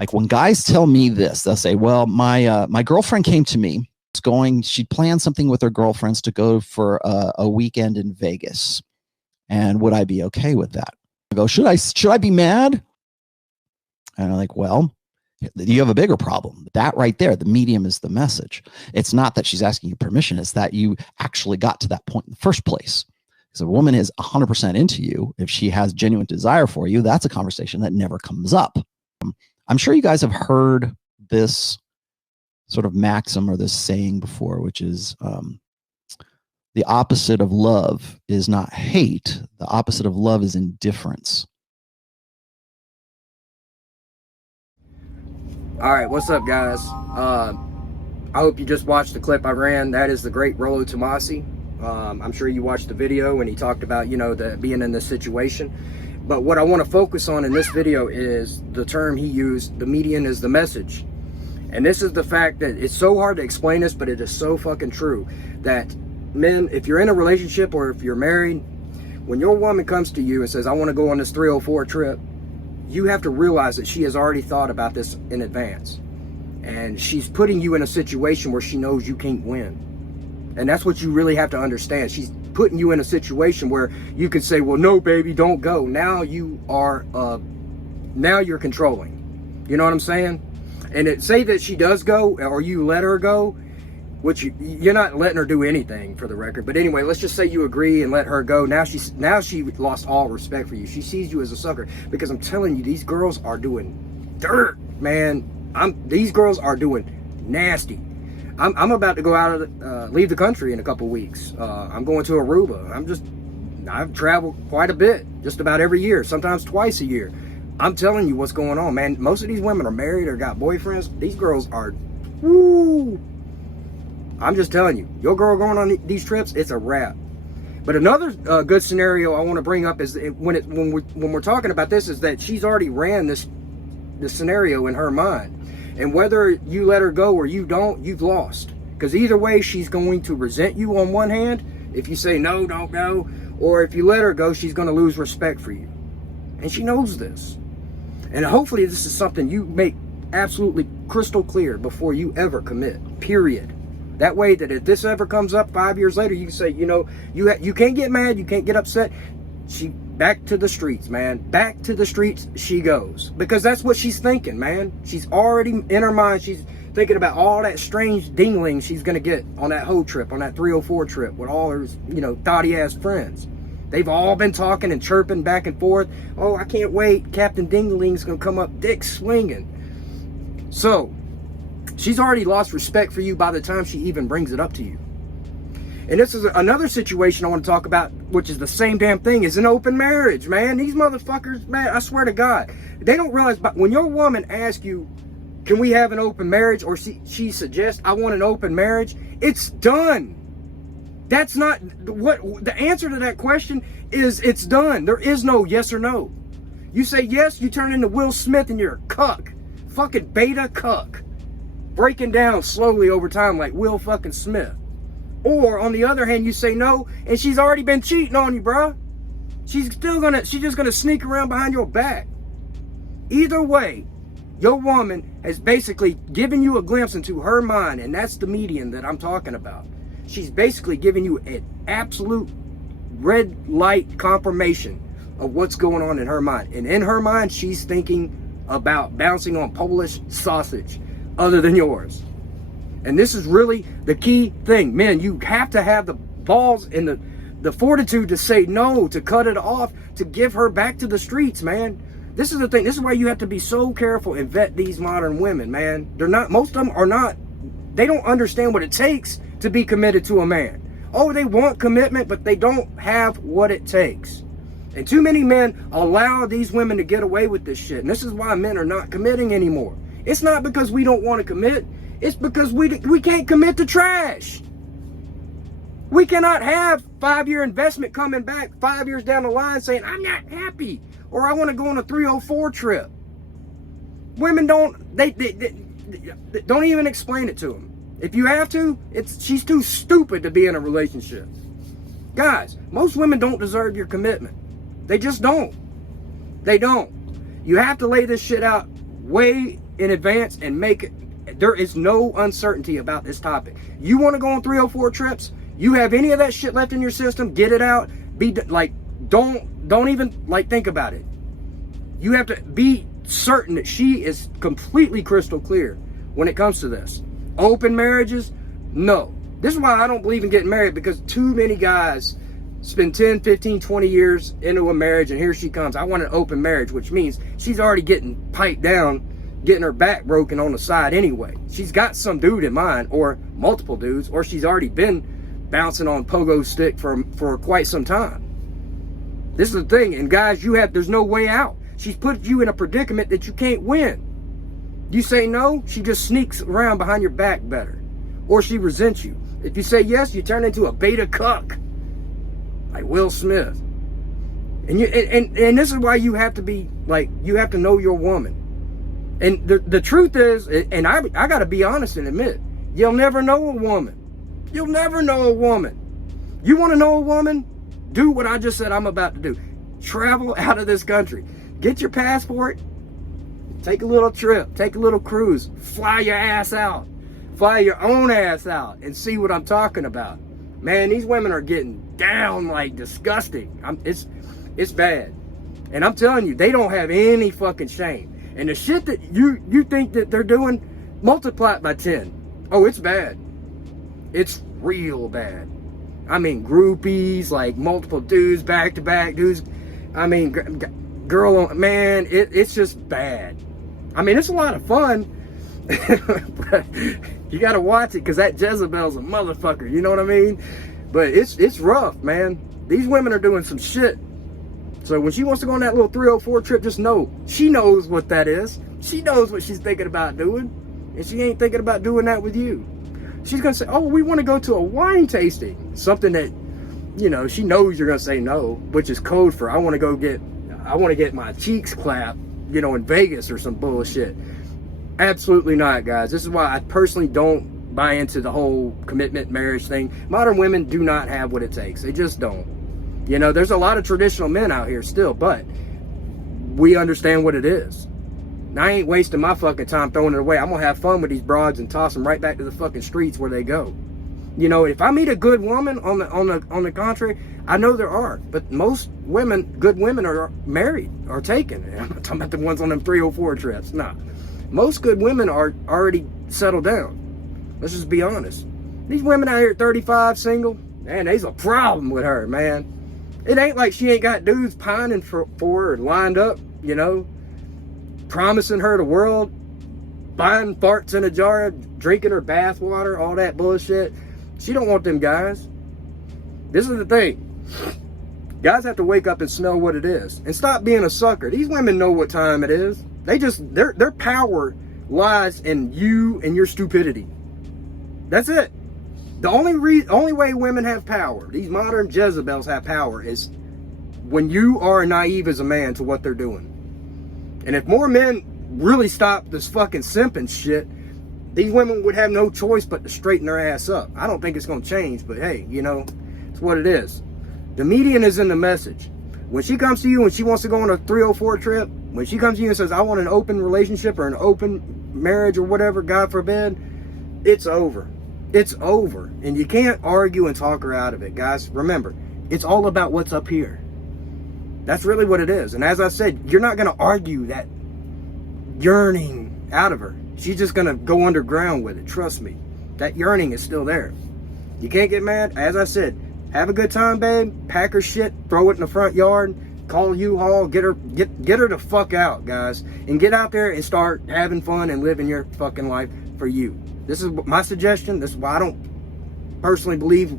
Like when guys tell me this, they'll say, well, my girlfriend came to me. She planned something with her girlfriends to go for a weekend in Vegas. And would I be okay with that? I go, should I be mad? And I'm like, well, you have a bigger problem. That right there, the medium is the message. It's not that she's asking you permission. It's that you actually got to that point in the first place. Because if a woman is 100% into you, if she has genuine desire for you, that's a conversation that never comes up. I'm sure you guys have heard this sort of maxim or this saying before, which is the opposite of love is not hate. The opposite of love is indifference. All right, what's up, guys? I hope you just watched the clip I ran. That is the great Rollo Tomasi. I'm sure you watched the video when he talked about, being in this situation. But what I want to focus on in this video is the term he used, the median is the message. And this is the fact that it's so hard to explain this, but it is so fucking true that men, if you're in a relationship or if you're married, when your woman comes to you and says, I want to go on this 304 trip, you have to realize that she has already thought about this in advance. And she's putting you in a situation where she knows you can't win. And that's what you really have to understand. She's putting you in a situation where you could say, well, no, baby, don't go. Now you are, now you're controlling. You know what I'm saying? And say that she does go, or you let her go, which you're not letting her do anything, for the record. But anyway, let's just say you agree and let her go. Now she lost all respect for you. She sees you as a sucker, because I'm telling you, these girls are doing dirt, man. These girls are doing nasty. I'm about to go out of leave the country in a couple weeks. I'm going to Aruba. I've traveled quite a bit, just about every year, sometimes twice a year. I'm telling you what's going on, man. Most of these women are married or got boyfriends. These girls are, woo. I'm just telling you, your girl going on these trips, it's a wrap. But another good scenario I want to bring up is when we're talking about this, is that she's already ran this scenario in her mind. And whether you let her go or you don't, you've lost. Because either way, she's going to resent you on one hand, if you say, no, don't go. Or if you let her go, she's going to lose respect for you. And she knows this. And hopefully this is something you make absolutely crystal clear before you ever commit, period. That way that if this ever comes up 5 years later, you can say, you can't get mad, you can't get upset. Back to the streets, man. Back to the streets she goes. Because that's what she's thinking, man. She's already, in her mind, she's thinking about all that strange dingling she's going to get on that whole trip, on that 304 trip with all her, thotty-ass friends. They've all been talking and chirping back and forth. Oh, I can't wait. Captain Dingling's going to come up dick swinging. So, she's already lost respect for you by the time she even brings it up to you. And this is another situation I want to talk about, which is the same damn thing, is an open marriage, man. These motherfuckers, man, I swear to God, they don't realize, but when your woman asks you, can we have an open marriage? Or she suggests, I want an open marriage, it's done. That's not what the answer to that question is. It's done. There is no yes or no. You say yes, you turn into Will Smith and you're a cuck. Fucking beta cuck. Breaking down slowly over time like Will fucking Smith. Or on the other hand, you say no, and she's already been cheating on you, bro. She's just gonna sneak around behind your back. Either way, your woman has basically given you a glimpse into her mind, and that's the median that I'm talking about. She's basically giving you an absolute red light confirmation of what's going on in her mind. And in her mind, she's thinking about bouncing on Polish sausage other than yours. And this is really the key thing. Men, you have to have the balls and the fortitude to say no, to cut it off, to give her back to the streets, man. This is the thing. This is why you have to be so careful and vet these modern women, man. Most of them are not, they don't understand what it takes to be committed to a man. Oh, they want commitment, but they don't have what it takes. And too many men allow these women to get away with this shit. And this is why men are not committing anymore. It's not because we don't want to commit. It's because we can't commit to trash. We cannot have 5-year investment coming back 5 years down the line saying, I'm not happy, or I want to go on a 304 trip. Women don't, they don't even explain it to them. If you have to, she's too stupid to be in a relationship. Guys, most women don't deserve your commitment. They just don't. They don't. You have to lay this shit out way in advance and make it. There is no uncertainty about this topic. You want to go on 304 trips? You have any of that shit left in your system? Get it out. Be like, don't even like think about it. You have to be certain that she is completely crystal clear when it comes to this. Open marriages? No. This is why I don't believe in getting married, because too many guys spend 10, 15, 20 years into a marriage, and here she comes. I want an open marriage, which means she's already getting piped down, getting her back broken on the side anyway. She's got some dude in mind, or multiple dudes, or she's already been bouncing on pogo stick for quite some time. This is the thing, and guys, there's no way out. She's put you in a predicament that you can't win. You say no, she just sneaks around behind your back better, or she resents you. If you say yes, you turn into a beta cuck, like Will Smith. And this is why you have to be like, you have to know your woman. And the truth is, and I got to be honest and admit, you'll never know a woman. You'll never know a woman. You want to know a woman? Do what I just said I'm about to do. Travel out of this country. Get your passport. Take a little trip. Take a little cruise. Fly your ass out. Fly your own ass out and see what I'm talking about. Man, these women are getting down like disgusting. It's bad. And I'm telling you, they don't have any fucking shame. And the shit that you think that they're doing, multiply it by 10. Oh, it's bad. It's real bad. I mean, groupies, like multiple dudes, back-to-back dudes. I mean, girl, man, it's just bad. I mean, it's a lot of fun. But you got to watch it, because that Jezebel's a motherfucker. You know what I mean? But it's rough, man. These women are doing some shit. So when she wants to go on that little 304 trip, just know she knows what that is. She knows what she's thinking about doing. And she ain't thinking about doing that with you. She's going to say, oh, we want to go to a wine tasting. Something that, you know, she knows you're going to say no, which is code for I want to get my cheeks clapped, you know, in Vegas or some bullshit. Absolutely not, guys. This is why I personally don't buy into the whole commitment marriage thing. Modern women do not have what it takes. They just don't. You know, there's a lot of traditional men out here still, but we understand what it is. And I ain't wasting my fucking time throwing it away. I'm going to have fun with these broads and toss them right back to the fucking streets where they go. You know, if I meet a good woman, on the contrary, I know there are, but most women, good women, are married or taken. I'm not talking about the ones on them 304 trips. Nah. Most good women are already settled down. Let's just be honest. These women out here at 35, single, man, there's a problem with her, man. It ain't like she ain't got dudes pining for her lined up, you know, promising her the world, buying farts in a jar, drinking her bath water, all that bullshit. She don't want them guys. This is the thing. Guys have to wake up and smell what it is and stop being a sucker. These women know what time it is. They just, their power lies in you and your stupidity. That's it. The only way women have power, these modern Jezebels have power, is when you are naive as a man to what they're doing. And if more men really stop this fucking simping shit, these women would have no choice but to straighten their ass up. I don't think it's going to change, but hey, you know, it's what it is. The median is in the message. When she comes to you and she wants to go on a 304 trip, when she comes to you and says, I want an open relationship or an open marriage or whatever, God forbid, it's over. It's over. And you can't argue and talk her out of it, guys. Remember, it's all about what's up here. That's really what it is. And as I said, you're not going to argue that yearning out of her. She's just going to go underground with it. Trust me. That yearning is still there. You can't get mad. As I said, have a good time, babe. Pack her shit. Throw it in the front yard. Call U-Haul. Get her the fuck out, guys. And get out there and start having fun and living your fucking life for you. This is my suggestion. This is why I don't personally believe,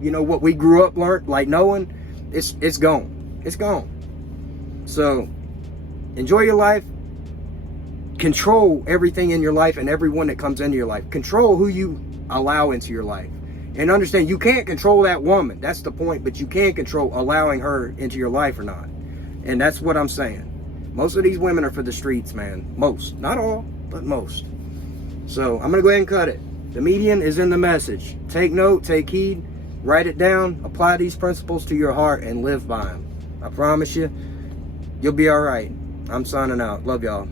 you know, what we grew up learned, like knowing, it's gone. It's gone. So, enjoy your life. Control everything in your life and everyone that comes into your life. Control who you allow into your life. And understand, you can't control that woman. That's the point. But you can control allowing her into your life or not. And that's what I'm saying. Most of these women are for the streets, man. Most. Not all, but most. So I'm going to go ahead and cut it. The median is in the message. Take note, take heed, write it down, apply these principles to your heart, and live by them. I promise you, you'll be all right. I'm signing out. Love y'all.